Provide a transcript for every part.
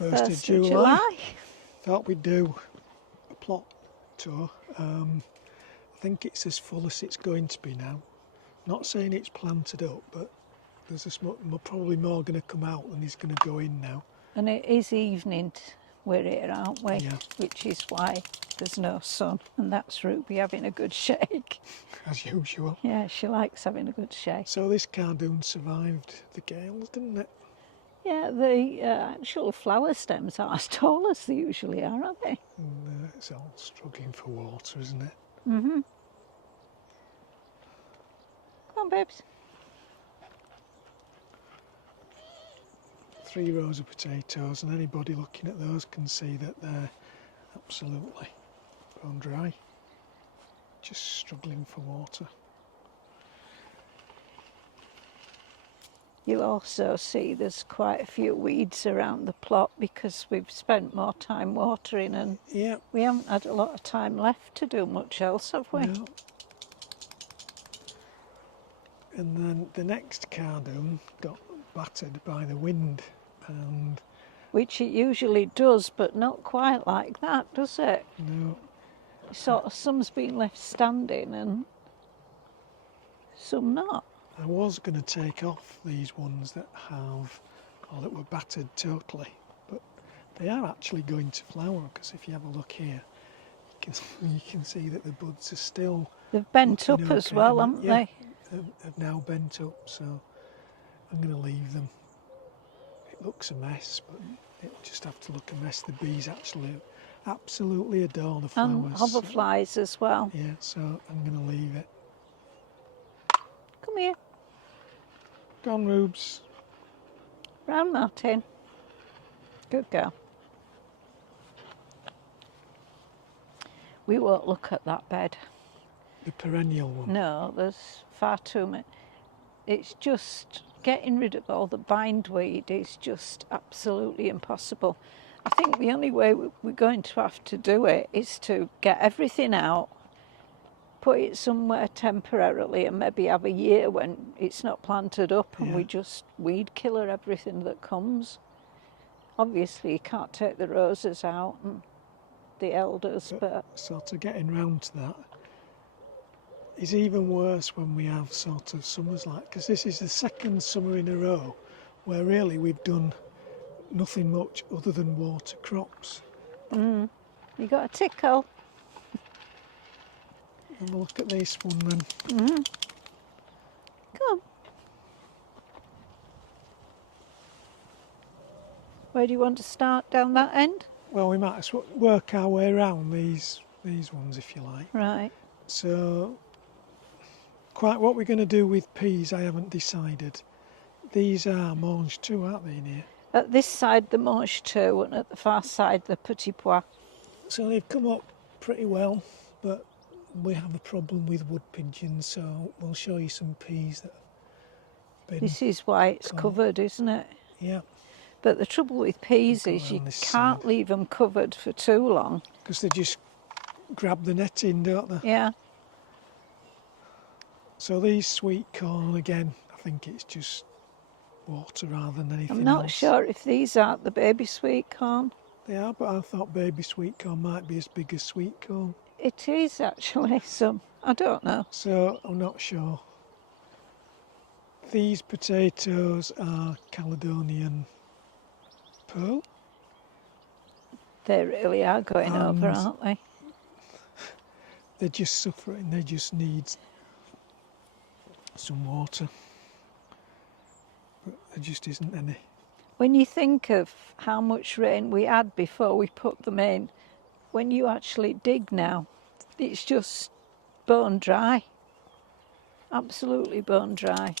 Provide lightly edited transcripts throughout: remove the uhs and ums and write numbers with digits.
1st of July. Thought we'd do a plot tour. I think it's as full as it's going to be now. Not saying it's planted up, but there's probably more going to come out than is going to go in now. And it is evening we're here, aren't we? Yeah. Which is why there's no sun, and that's Ruby having a good shake. As usual. Yeah, she likes having a good shake. So this cardoon survived the gales, didn't it? Yeah, the actual flower stems aren't as tall as they usually are they? And, it's all struggling for water, isn't it? Mm-hmm. Come on, babes. 3 rows of potatoes, and anybody looking at those can see that they're absolutely bone dry, just struggling for water. You'll also see there's quite a few weeds around the plot because we've spent more time watering, and yeah, we haven't had a lot of time left to do much else, have we? No. And then the next cardoon got battered by the wind, and which it usually does, but not quite like that, does it? no, Sort of some's been left standing and some not. I was going to take off these ones that were battered totally, but they are actually going to flower, because if you have a look here, you can see that the buds are still. They've bent up okay, as well, haven't yeah, they? Have now bent up, so I'm going to leave them. It looks a mess, but it'll just have to look a mess. The bees absolutely adore the flowers. And hoverflies as well. Yeah, so I'm going to leave it. Come here. Go on, Rubes. Round, Martin. Good girl. We won't look at that bed. The perennial one. No, there's far too many. It's just getting rid of all the bindweed is just absolutely impossible. I think the only way we're going to have to do it is to get everything out, put it somewhere temporarily, and maybe have a year when it's not planted up and we just weed killer everything that comes. Obviously, you can't take the roses out and the elders, but sort of getting round to that is even worse when we have sort of summers like, because this is the second summer in a row where really we've done nothing much other than water crops. You got a tickle. Have a look at this one then. Come on. Where do you want to start? Down that end? Well, we might as well work our way around these ones, if you like. Right. So, quite what we're going to do with peas, I haven't decided. These are mange too, aren't they, in here? At this side, the mange too, and at the far side, the petit pois. So they've come up pretty well, but we have a problem with wood pigeons, so we'll show you some peas that have been. This is why it's covered, isn't it? Yeah. But the trouble with peas is you can't leave them covered for too long. Because they just grab the net in, don't they? Yeah. So these sweet corn, again, I think it's just water rather than anything I'm not else. sure if these aren't the baby sweet corn. They are, but I thought baby sweet corn might be as big as sweet corn. It is actually some. I don't know. So I'm not sure. These potatoes are Caledonian pearl. They really are going over, aren't they? They're just suffering. They just need some water. But there just isn't any. When you think of how much rain we had before we put them in, when you actually dig now, it's just bone dry. Absolutely bone dry.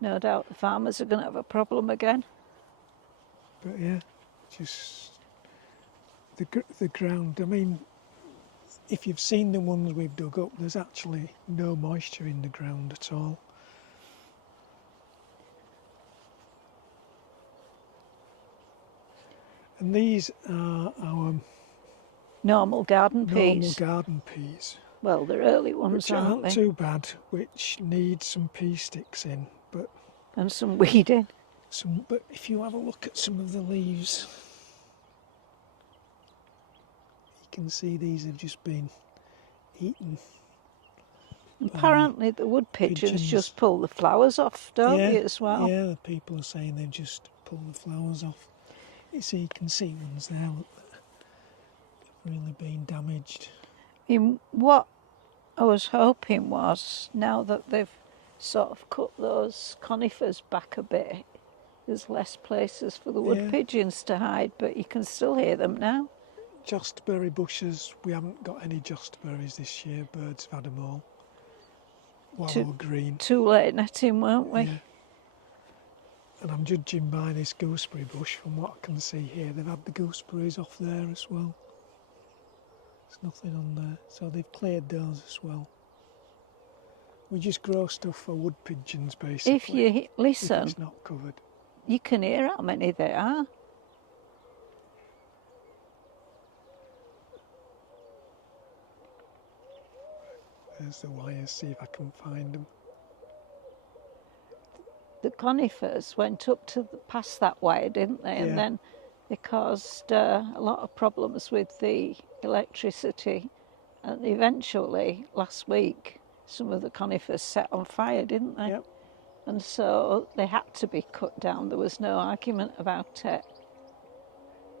No doubt the farmers are going to have a problem again. But yeah, just the ground. I mean, if you've seen the ones we've dug up, there's actually no moisture in the ground at all. And these are our normal garden peas. Normal garden peas. Well, they're early ones, which aren't they? Too bad, which need some pea sticks in, but and some weeding. But if you have a look at some of the leaves, you can see these have just been eaten. Apparently the wood pigeons just pull the flowers off, don't they, as well? Yeah, the people are saying they've just pulled the flowers off. You can see ones there that have really been damaged. I mean, what I was hoping was, now that they've sort of cut those conifers back a bit, there's less places for the wood pigeons to hide, but you can still hear them now. Josterberry bushes, we haven't got any josterberries this year. Birds have had them all. Wallow green. Too late netting, weren't we? Yeah. And I'm judging by this gooseberry bush, from what I can see here, they've had the gooseberries off there as well. There's nothing on there, so they've cleared those as well. We just grow stuff for wood pigeons, basically. If you listen, if it's not covered. You can hear how many there are. There's the wires, see if I can find them. The conifers went up to past that wire, didn't they? Yeah. And then they caused a lot of problems with the electricity. And eventually, last week, some of the conifers set on fire, didn't they? Yep. And so they had to be cut down. There was no argument about it.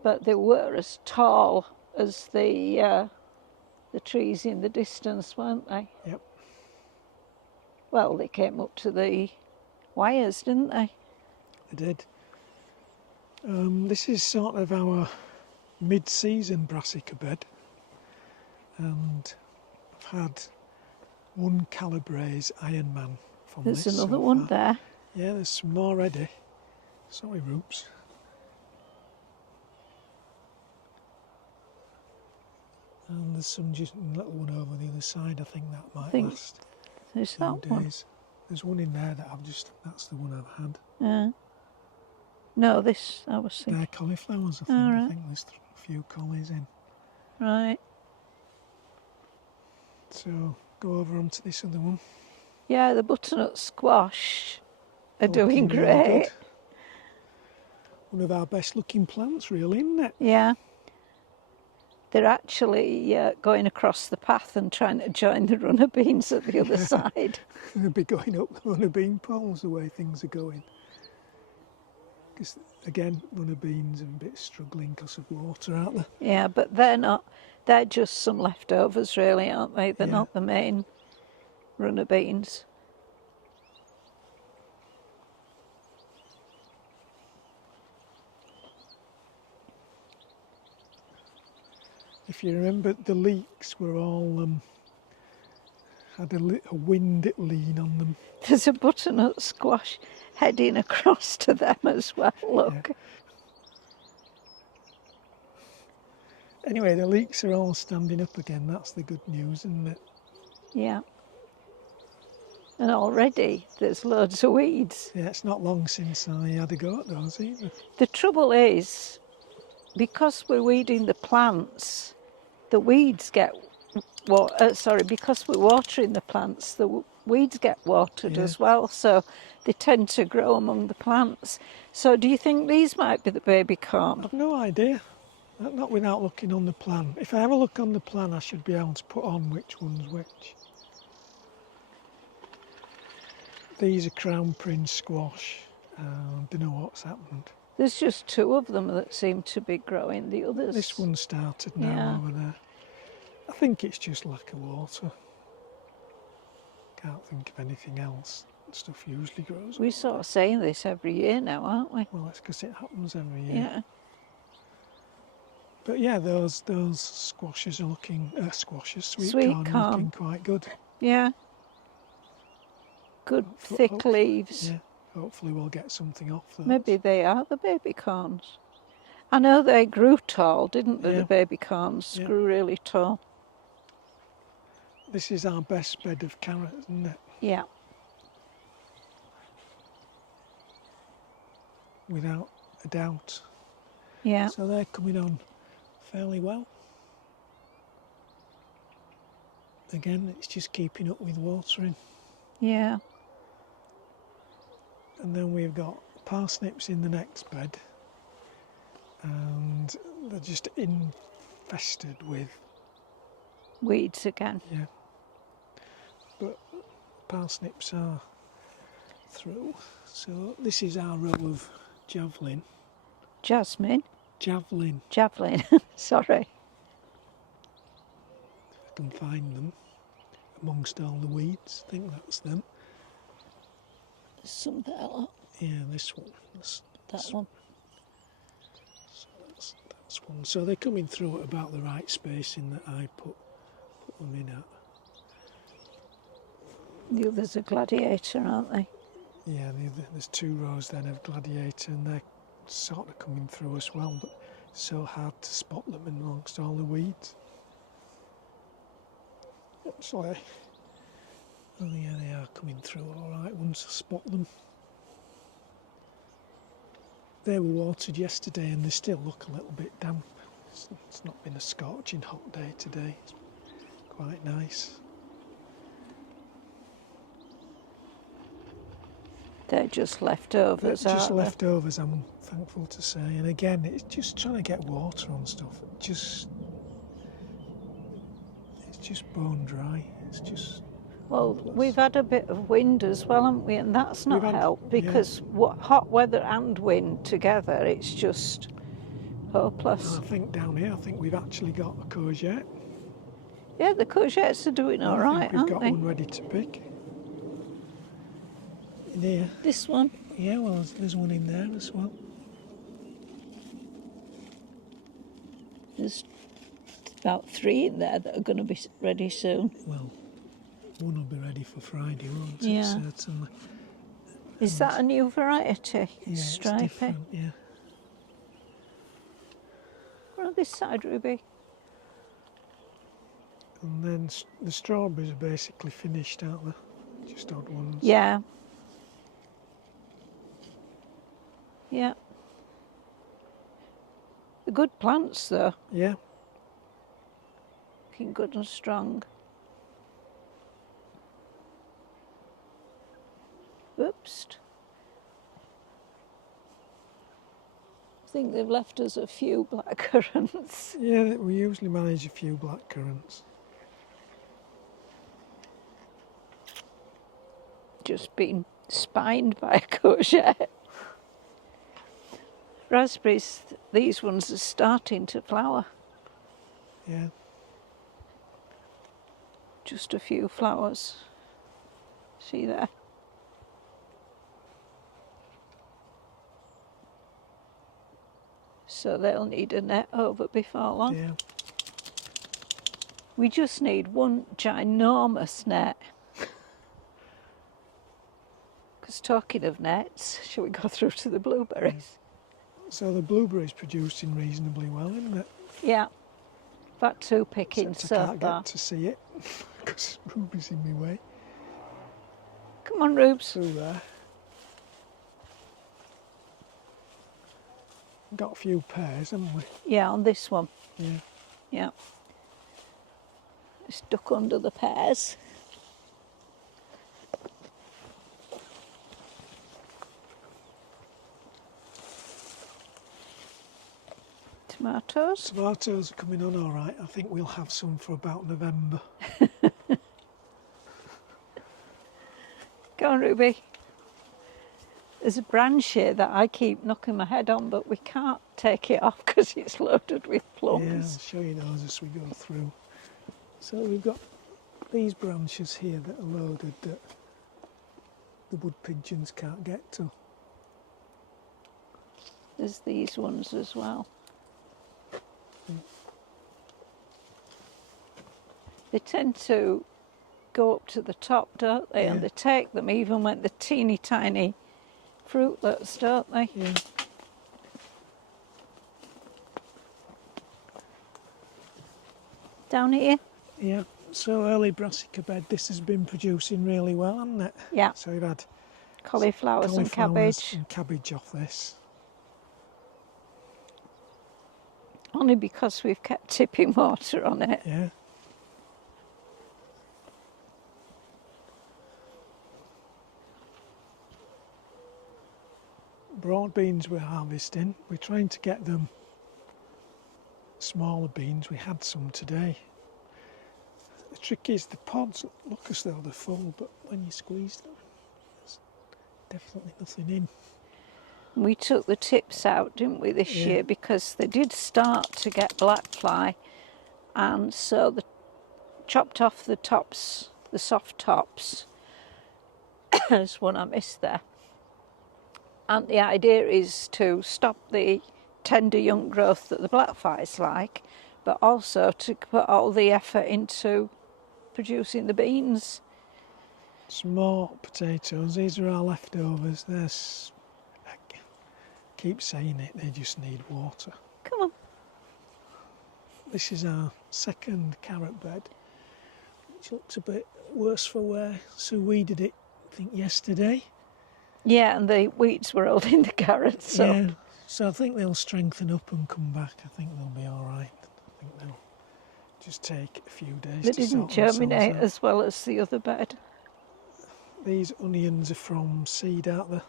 But they were as tall as the trees in the distance, weren't they? Yep. Well, they came up to the wires, didn't they? They did. This is sort of our mid-season brassica bed, and I've had one Calabrese Ironman from There's this. another one there. Yeah, there's some more ready. Sorry, Roops. And there's some just little one over the other side. I think that might last. There's that days. one. There's one in there that that's the one I've had. No, this, I was thinking. They're cauliflowers, I think. Right. I think there's a few collies in. Right. So, go over onto this other one. Yeah, the butternut squash are doing Looking really great. good. One of our best looking plants, really, isn't it? Yeah. They're actually going across the path and trying to join the runner beans at the other side. They'll be going up the runner bean poles the way things are going. Because, again, runner beans are a bit struggling because of water, aren't they? Yeah, but they're not. They're just some leftovers, really, aren't they? They're not the main runner beans. If you remember, the leeks were all had a wind lean on them. There's a butternut squash heading across to them as well, look. Yeah. Anyway, the leeks are all standing up again. That's the good news, isn't it? Yeah. And already there's loads of weeds. Yeah, it's not long since I had a go at those either. The trouble is, because we're weeding the plants, the weeds get because we're watering the plants, the weeds get watered as well, so they tend to grow among the plants. So do you think these might be the baby corn? I've no idea. Not without looking on the plan. If I have a look on the plan, I should be able to put on which one's which. These are crown prince squash. Don't know what's happened. There's just two of them that seem to be growing. The others. This one started now over there. I think it's just lack of water. Can't think of anything else. Stuff usually grows. We're sort of saying this every year now, aren't we? Well, that's because it happens every year. Yeah. But yeah, those squashes are looking sweet corn are looking quite good. Yeah. Good thick leaves. Yeah. Hopefully we'll get something off those. Maybe they are the baby corns. I know they grew tall, didn't they? The baby corns grew really tall. This is our best bed of carrots, isn't it? Yeah. Without a doubt. Yeah. So they're coming on fairly well. Again, it's just keeping up with watering. Yeah. And then we've got parsnips in the next bed, and they're just infested with weeds again. Yeah, but parsnips are through. So this is our row of javelin. Jasmine? Javelin. Javelin, sorry. If I can find them amongst all the weeds, I think that's them. There's some there, look. Yeah, this one. That one. So that's one. So they're coming through at about the right spacing that I put them in at. The others are gladiator, aren't they? Yeah, there's two rows then of gladiator, and they're sort of coming through as well, but it's so hard to spot them amongst all the weeds. Actually, oh yeah, they are coming through all right once I spot them. They were watered yesterday and they still look a little bit damp. It's not been a scorching hot day today. It's quite nice. They're just leftovers, They're just aren't they? leftovers, I'm thankful to say. And again, it's just trying to get water on stuff. It's just bone dry. It's just Well, hopeless. we've had a bit of wind as well, haven't we? And that's not helped because hot weather and wind together, it's just hopeless. And I think down here, we've actually got a courgette. Yeah, the courgettes are doing all right, we've aren't got they? one ready to pick. In here. This one? Yeah, well, there's one in there as well. There's about 3 in there that are going to be ready soon. Well, one will be ready for Friday, won't it? Yeah. Certainly. Is that a new variety? Yeah, Stripy. it's different, yeah. We're on this side, Ruby. And then the strawberries are basically finished, aren't they? Just odd ones. Yeah. Yeah. They're good plants, though. Yeah. Looking good and strong. Oops. I think they've left us a few blackcurrants. Yeah, we usually manage a few blackcurrants. Just been spined by a courgette. Raspberries, these ones are starting to flower. Yeah. Just a few flowers. See there? So they'll need a net over before long. Yeah. We just need one ginormous net. Because talking of nets, shall we go through to the blueberries? So the blueberries producing reasonably well, isn't it? Yeah. About 2 pickings Except so I can't far. get to see it because Ruby's in my way. Come on, Rubes. Through there. Got a few pears, haven't we? Yeah, on this one. Yeah. Yeah. It's duck under the pears. Tomatoes. Tomatoes are coming on all right. I think we'll have some for about November. Go on, Ruby. There's a branch here that I keep knocking my head on, but we can't take it off because it's loaded with Yeah, I'll plums. show you those as we go through. So we've got these branches here that are loaded that the wood pigeons can't get to. There's these ones as well. They tend to go up to the top, don't they? Yeah. And they take them even when they're teeny tiny fruitlets, don't they? Yeah. Down here? Yeah. So early brassica bed, this has been producing really well, hasn't it? Yeah. So we've had Cauliflowers and cauliflowers cabbage. and cabbage off this. Only because we've kept tipping water on it. Yeah. broad beans we're harvesting. We're trying to get them smaller beans. We had some today. The trick is the pods look as though they're full, but when you squeeze them, there's definitely nothing in. We took the tips out, didn't we, this year, because they did start to get black fly, and so the chopped off the tops, the soft tops. There's one I missed there. And the idea is to stop the tender young growth that the black flies like, but also to put all the effort into producing the beans. Some more potatoes. These are our leftovers. I keep saying it, they just need water. Come on. This is our second carrot bed, which looks a bit worse for wear. Sue weeded it, I think, yesterday. Yeah, and the weeds were holding the carrots up. Yeah, so I think they'll strengthen up and come back. I think they'll be all right. I think they'll just take a few days They to didn't sort themselves germinate out. as well as the other bed. These onions are from seed, aren't they?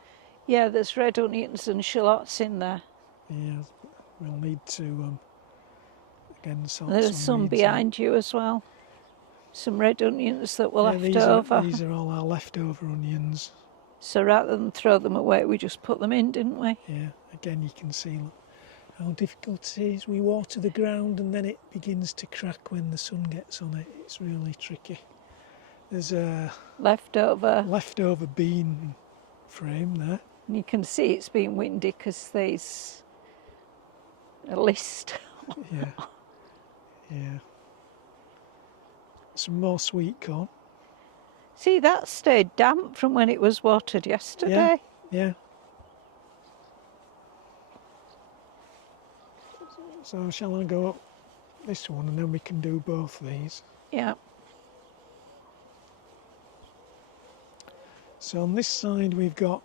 Yeah, there's red onions and shallots in there. Yeah, we'll need to again sort There's some weeds behind you as well. Some red onions that were left these over. These are all our leftover onions. So rather than throw them away, we just put them in, didn't we? Yeah, again you can see how difficult it is. We water the ground and then it begins to crack when the sun gets on it. It's really tricky. There's a leftover bean frame there. And you can see it's been windy because there's a list. Yeah, yeah. Some more sweet corn. See, that stayed damp from when it was watered yesterday. Yeah. So shall I go up this one and then we can do both these? Yeah. So on this side we've got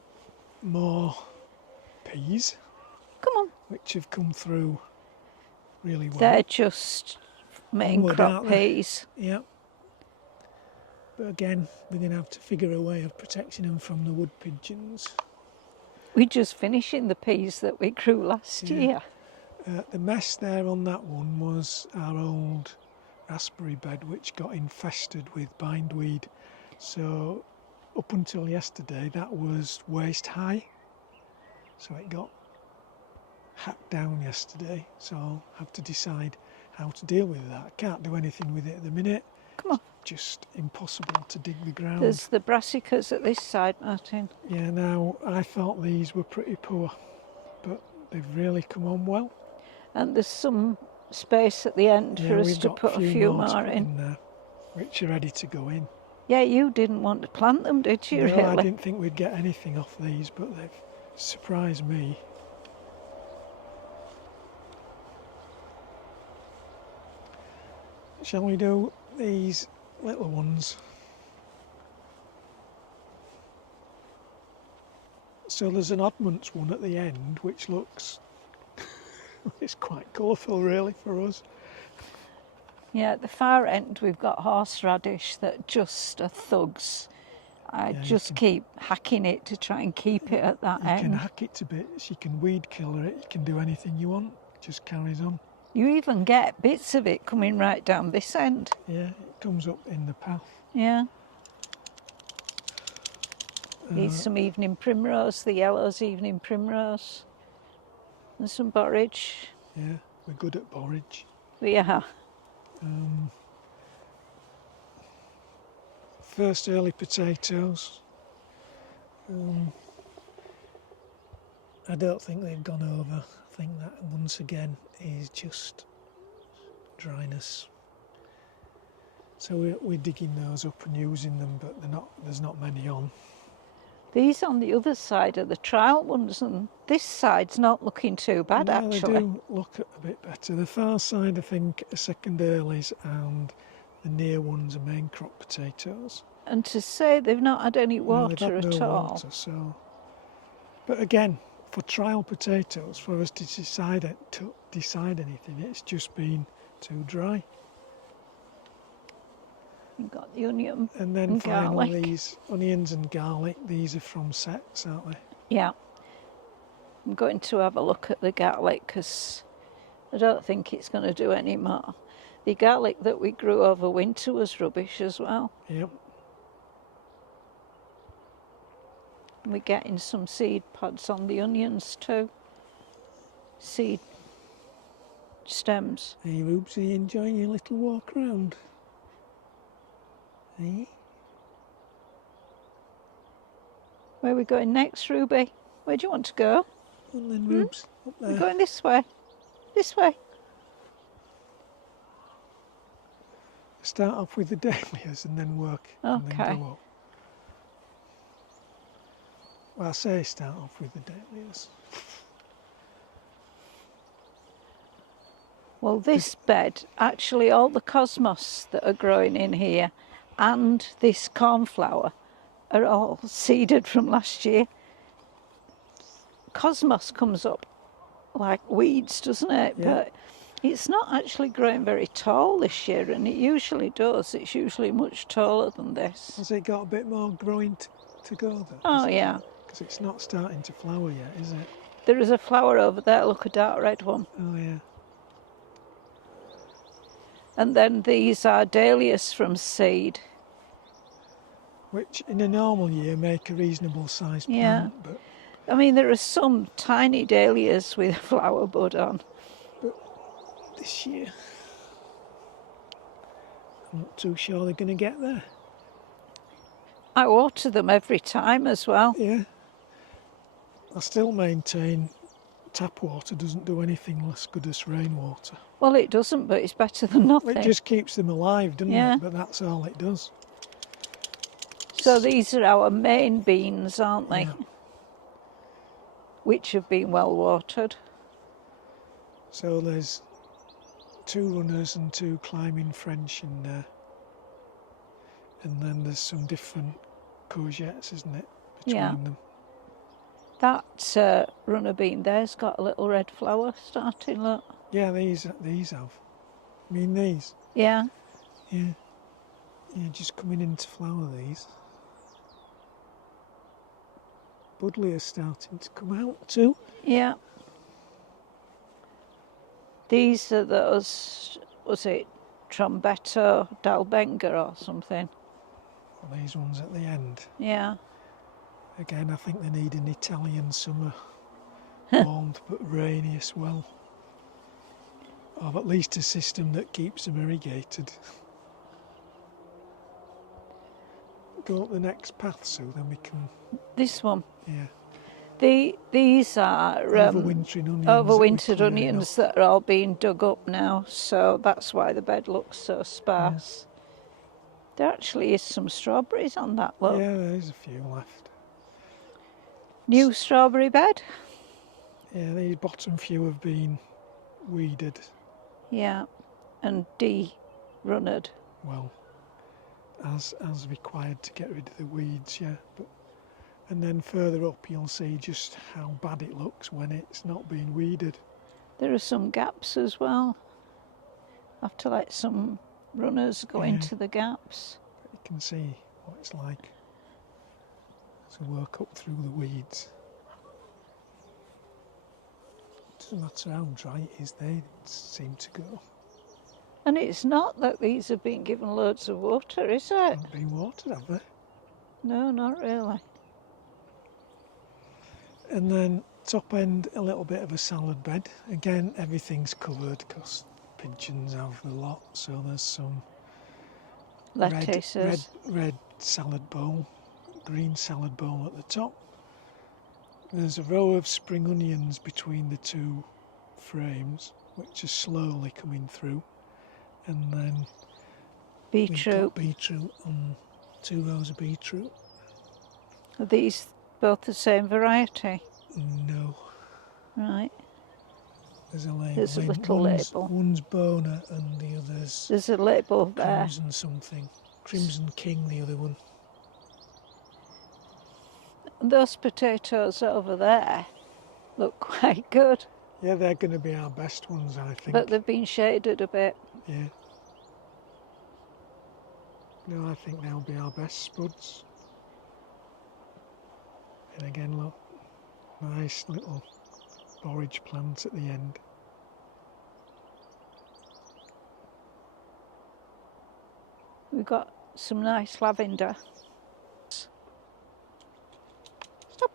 more peas. Come on. Which have come through really well. They're just main crop peas. Yeah. But again, we're going to have to figure a way of protecting them from the wood pigeons. We're just finishing the peas that we grew last year. The mess there on that one was our old raspberry bed, which got infested with bindweed. So up until yesterday, that was waist high. So it got hacked down yesterday. So I'll have to decide how to deal with that. I can't do anything with it at the minute. Come on. Just impossible to dig the ground. There's the brassicas at this side, Martin. Yeah, now I thought these were pretty poor, but they've really come on well. And there's some space at the end for us to put a few more in there, which are ready to go in. Yeah, you didn't want to plant them, did you? No, really? I didn't think we'd get anything off these, but they've surprised me. Shall we do these little ones? So there's an oddments one at the end, which looks it's quite colourful really for us. Yeah, at the far end we've got horseradish that just are thugs. I just keep hacking it to try and keep it at that end. You can hack it to bits, you can weed killer it, you can do anything you want, it just carries on. You even get bits of it coming right down this end. Yeah, it comes up in the path. Yeah. Need some evening primrose, the yellow's evening primrose. And some borage. Yeah, we're good at borage. We are. First early potatoes. I don't think they've gone over. I think that once again is just dryness. So we're digging those up and using them, but there's not many on. These on the other side are the trial ones, and this side's not looking too bad, actually. They do look a bit better. The far side, I think, are second earlies, and the near ones are main crop potatoes. And to say they've not had any water they've had at no all. Water, so. But again, for trial potatoes, for us to decide anything, it's just been too dry. You've got the onion and then finally garlic. These onions and garlic, these are from sets, aren't they? Yeah. I'm going to have a look at the garlic because I don't think it's going to do any more. The garlic that we grew over winter was rubbish as well. Yep. We're getting some seed pods on the onions too. Seed stems. Hey, Rubes, are you enjoying your little walk around? Hey? Where are we going next, Ruby? Where do you want to go? Well then, Rubes, up there. We're going this way. This way. Start off with the dahlias and then work and then Okay. go up. Well, I say start off with the dahlias. Well, this bed, actually all the cosmos that are growing in here and this cornflower are all seeded from last year. Cosmos comes up like weeds, doesn't it? Yeah. But it's not actually growing very tall this year, and it usually does. It's usually much taller than this. Has it got a bit more growing to go then? Oh, yeah. Because it's not starting to flower yet, is it? There is a flower over there, look, a dark red one. Oh, yeah. And then these are dahlias from seed. Which in a normal year make a reasonable sized plant, but I mean, there are some tiny dahlias with a flower bud on. this year I'm not too sure they're going to get there. I water them every time as well. Yeah. I still maintain tap water doesn't do anything as good as rainwater. Well, it doesn't, but it's better than nothing. It just keeps them alive, doesn't Yeah. it? But that's all it does. So these are our main beans, aren't they? Yeah. Which have been well watered. So there's 2 runners and 2 climbing French in there. And then there's some different courgettes, isn't it, between them? That runner bean there's got a little red flower starting, look. Yeah, these have. I mean these. Yeah. Yeah. Yeah, just coming into flower, these. Buddleias starting to come out too. Yeah. These are those, was it Trombetto d'Albenga or something? Well, these ones at the end. Yeah. Again, I think they need an Italian summer. Warmed but rainy as well. Or at least a system that keeps them irrigated. Go up the next path, Sue, then we can... This one. Yeah. These are overwintered onions that are all being dug up now, so that's why the bed looks so sparse. Yeah. There actually is some strawberries on that, look. Yeah, there's a few left. New strawberry bed? Yeah, these bottom few have been weeded. Yeah, and de-runnered. Well, as required to get rid of the weeds, yeah. And then further up you'll see just how bad it looks when it's not being weeded. There are some gaps as well. I have to let some runners go into the gaps. But you can see what it's like to work up through the weeds. Doesn't matter how dry it is, they seem to go. And it's not that these have been given loads of water, is it? Haven't been watered, have they? No, not really. And then top end, a little bit of a salad bed. Again, everything's covered because pigeons have a lot. So there's some lettuces, red salad bowl, green salad bowl at the top. There's a row of spring onions between the 2 frames, which are slowly coming through. And then beetroot. Beetroot on 2 rows of beetroot. Are these both the same variety? No. Right. There's a label. There's a little label. One's Bona and the other's... There's a label there. Crimson something. Crimson King, the other one. And those potatoes over there look quite good. Yeah, they're going to be our best ones, I think. But they've been shaded a bit. Yeah. No, I think they'll be our best spuds. And again, look, nice little borage plant at the end. We've got some nice lavender. Stop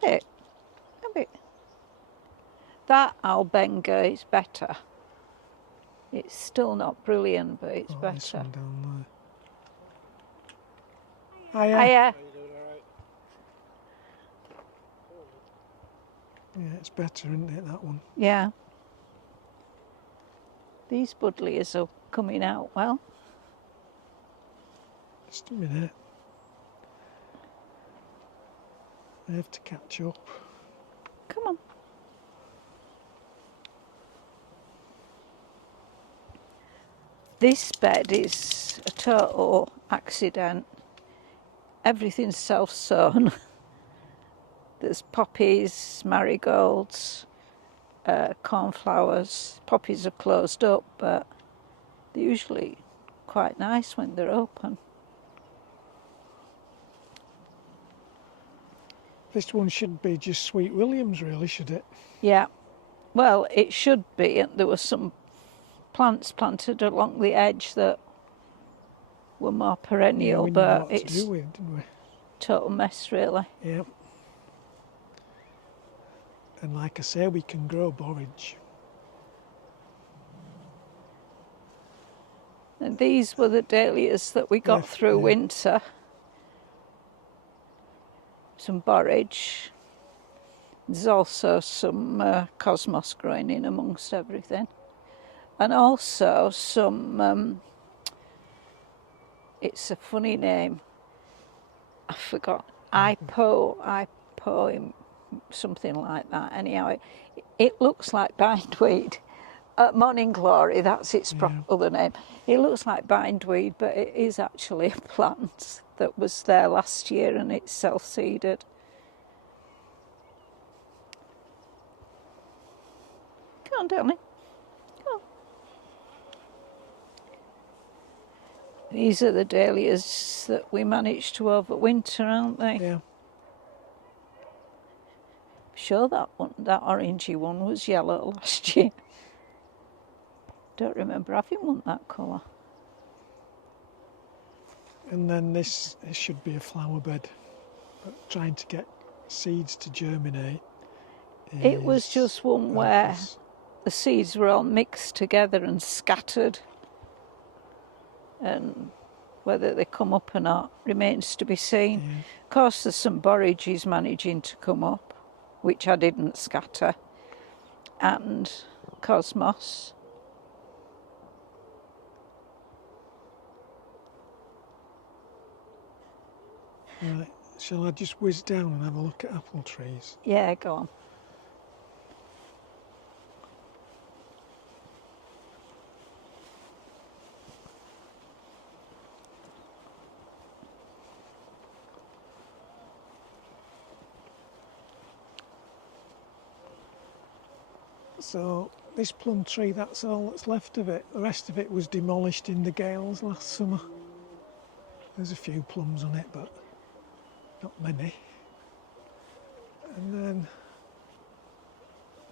it. Stop it. That albenga is better. It's still not brilliant, but it's better. This one down there. Hiya. Hiya. How you doing, alright? Yeah, it's better, isn't it, that one? Yeah. These budlias are coming out well. Just a minute. I have to catch up. Come on. This bed is a total accident. Everything's self-sown. There's poppies, marigolds, cornflowers. Poppies are closed up, but they're usually quite nice when they're open. This one should be just Sweet Williams, really, should it? Yeah, well, it should be. And there were some plants planted along the edge that were more perennial, we knew but what to it's do with, didn't we? total mess, really. Yeah. And like I say, we can grow borage. And these were the dahlias that we got through winter. Some borage. There's also some cosmos growing in amongst everything. And also some, it's a funny name, I forgot, Ipo, something like that. Anyhow, it looks like bindweed. Morning Glory, that's its other name. It looks like bindweed, but it is actually a plant that was there last year and it's self-seeded. Come on, darling. Come on. These are the dahlias that we managed to overwinter, aren't they? Yeah. Sure, that orangey one was yellow last year. Don't remember having one that colour. And then this should be a flower bed, but trying to get seeds to germinate. It was just one where the seeds were all mixed together and scattered, and whether they come up or not remains to be seen. Yeah. Of course, there's some borages managing to come up, which I didn't scatter, and cosmos. Right, shall I just whiz down and have a look at apple trees? Yeah, go on. So this plum tree, that's all that's left of it. The rest of it was demolished in the gales last summer. There's a few plums on it, but not many. And then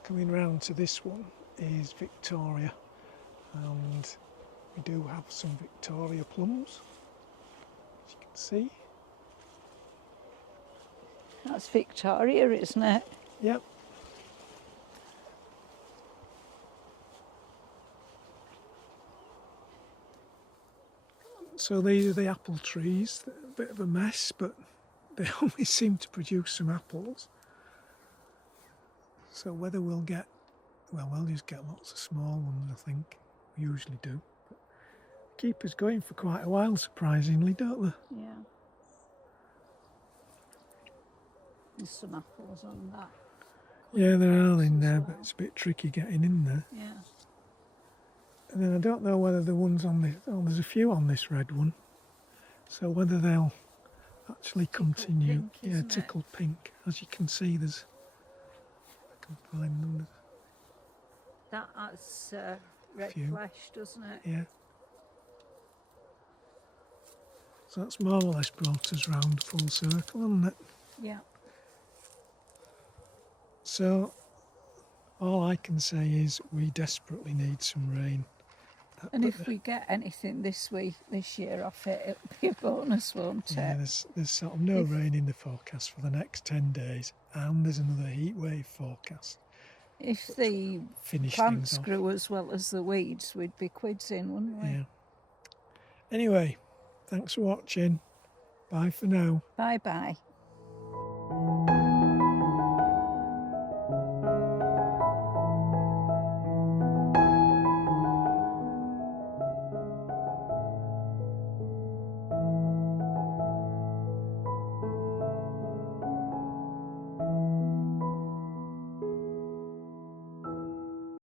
coming round to this one is Victoria, and we do have some Victoria plums, as you can see. That's Victoria, isn't it? Yep. So these are the apple trees. They're a bit of a mess, but they always seem to produce some apples. So whether we'll get, well, we'll just get lots of small ones, I think. We usually do. But keep us going for quite a while, surprisingly, don't they? Yeah. There's some apples on that. Yeah, there are in there, but it's a bit tricky getting in there. Yeah. And then I don't know whether the ones on this, oh, there's a few on this red one. So whether they'll actually continue. Pink, yeah, tickled pink. As you can see, there's, I can find them. That has red Few. flesh, doesn't it? Yeah. So that's more or less brought us round full circle, hasn't it? Yeah. So All I can say is we desperately need some rain. And if we get anything this year off it, it'll be a bonus, won't it? Yeah, there's sort of no rain in the forecast for the next 10 days, and there's another heat wave forecast. If the plants grew as well as the weeds, we'd be quids in, wouldn't we? Yeah. Anyway, thanks for watching. Bye for now. Bye-bye.